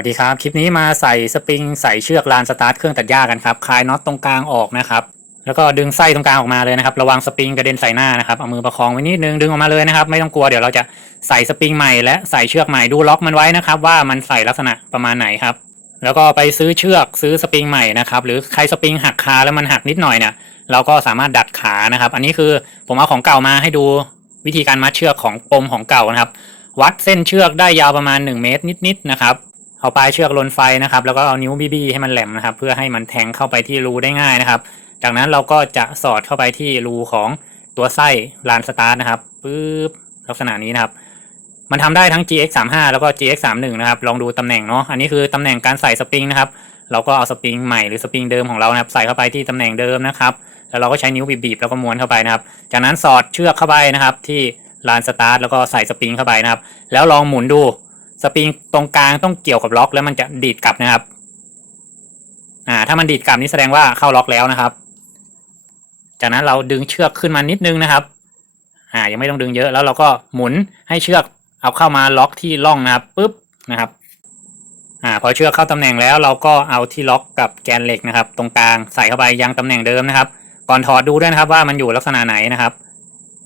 วัสดีครับ คลิปนี้มาใส่สปริงใส่เชือกลานสตาร์ทเครื่องตัดหญ้ากันครับ คลายน็อตตรงกลางออกนะครับ แล้วก็ดึงไส้ตรงกลางออกมาเลยนะครับ ระวังสปริงกระเด็นใส่หน้านะครับ เอามือประคองไว้นิดนึง ดึงออกมาเลยนะครับ ไม่ต้องกลัว เดี๋ยวเราจะใส่สปริงใหม่และใส่เชือกใหม่ ดูล็อกมันไว้นะครับ ว่ามันใส่ลักษณะประมาณไหนครับ แล้วก็ไปซื้อเชือกซื้อสปริงใหม่นะครับ หรือใครสปริงหักคาแล้วมันหักนิดหน่อยเนี่ย เราก็สามารถดัดขานะครับ อันนี้คือผมเอาของเก่ามาให้ดูวิธีการมัดเชือกของปมของเก่านะครับ วัดเส้นเชือกได้ยาวประมาณ 1 เมตรนิดๆนะครับ เอาปลายเชือกลนไฟนะครับ แล้วก็เอานิ้วบี้ให้มันแหลมนะครับ เพื่อให้มันแทงเข้าไปที่รูได้ง่ายนะครับ จากนั้นเราก็จะสอดเข้าไปที่รูของตัวไส้ลานสตาร์ทนะครับปึ๊บลักษณะนี้นะครับ มันทำได้ทั้ง GX 3 5 แล้วก็ GX 3 1 นะครับ ลองดูตำแหน่งเนาะ อันนี้คือตำแหน่งการใส่สปริงนะครับ เราก็เอาสปริงใหม่หรือสปริงเดิมของเรานะครับใส่เข้าไปที่ตำแหน่งเดิมนะครับ แล้วเราก็ใช้นิ้วบีบๆแล้วก็ม้วนเข้าไปนะครับ จากนั้นสอดเชือกเข้าไปนะครับที่ลานสตาร์ทแล้วก็ใส่สปริงเข้าไปนะครับ แล้วลองหมุนดู สปริงตรงกลางต้องเกี่ยวกับล็อก แล้วมันจะดีดกลับนะครับ อ่า ถ้ามันดีดกลับนี่แสดงว่าเข้าล็อกแล้วนะครับ จากนั้นเราดึงเชือกขึ้นมานิดนึงนะครับ อ่า ยังไม่ต้องดึงเยอะแล้วเราก็หมุนให้เชือกเอาเข้ามาล็อกที่ร่องนะครับปุ๊บนะครับ อ่า พอเชือกเข้าตำแหน่งแล้วเราก็เอาที่ล็อกกับแกนเหล็กนะครับ ตรงกลางใส่เข้าไปยังตำแหน่งเดิมนะครับ ก่อนถอดดูด้วยนะครับว่ามันอยู่ลักษณะไหนนะครับ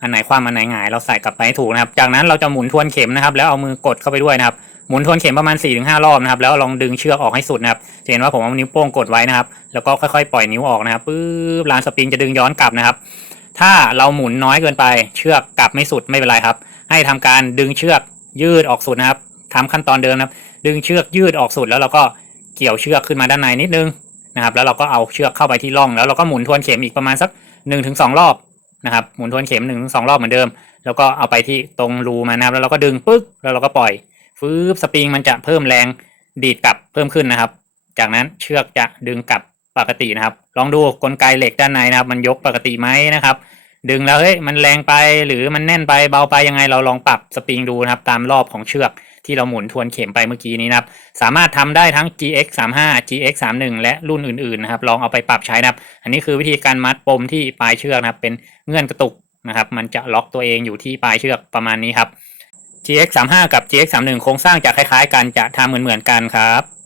อันไหนความอันไหนหงายเราใส่กลับไปให้ถูกนะครับ จากนั้นเราจะหมุนทวนเข็มนะครับแล้วเอามือกดเข้าไปด้วยนะครับหมุนทวนเข็มประมาณ4-5รอบนะครับแล้วลองดึงเชือกออกให้สุดนะครับจะเห็นว่าผมเอานิ้วโป้งกดไว้นะครับ แล้วก็ค่อยๆปล่อยนิ้วออกนะครับปึ๊บลานสปริงจะดึงย้อนกลับนะครับ ถ้าเราหมุนน้อยเกินไป เชือกกลับไม่สุดไม่เป็นไรครับ ให้ทำการดึงเชือกยืดออกสุดนะครับทำขั้นตอนเดิมนะครับ ดึงเชือกยืดออกสุดแล้วเราก็เกี่ยวเชือกขึ้นมาด้านในนิดนึงนะครับ แล้วเราก็เอาเชือกเข้าไปที่ร่อง แล้วเราก็หมุนทวนเข็มอีกประมาณสัก1-2รอบ นะครับหมุนทวนเข็มหนึ่งสองรอบเหมือนเดิม แล้วก็เอาไปที่ตรงรูมานนะครับ แล้วเราก็ดึงปึ๊กแล้วเราก็ปล่อยฟืบสปริงมันจะเพิ่มแรงดีดกลับเพิ่มขึ้นนะครับ จากนั้นเชือกจะดึงกลับปกตินะครับ ลองดูกลไกเหล็กด้านในนะครับ มันยกปกติไหมนะครับ ดึงแล้วเฮ้ยมันแรงไปหรือมันแน่นไปเบาไปยังไงเราลองปรับสปริงดูนะครับ ตามรอบของเชือกที่เราหมุนทวนเข็มไปเมื่อกี้นี้นะครับ สามารถทำได้ทั้ง GX 3 5 GX 3 1และรุ่นอื่นๆนะครับ ลองเอาไปปรับใช้นะครับ อันนี้คือวิธีการมัดปมที่ปลายเชือกนะครับ เป็นเงื่อนกระตุกนะครับ มันจะล็อกตัวเองอยู่ที่ปลายเชือกประมาณนี้ครับ GX 3 5กับ GX 3 1โครงสร้างจะคล้ายๆ กันจะทำเหมือนๆกันครับ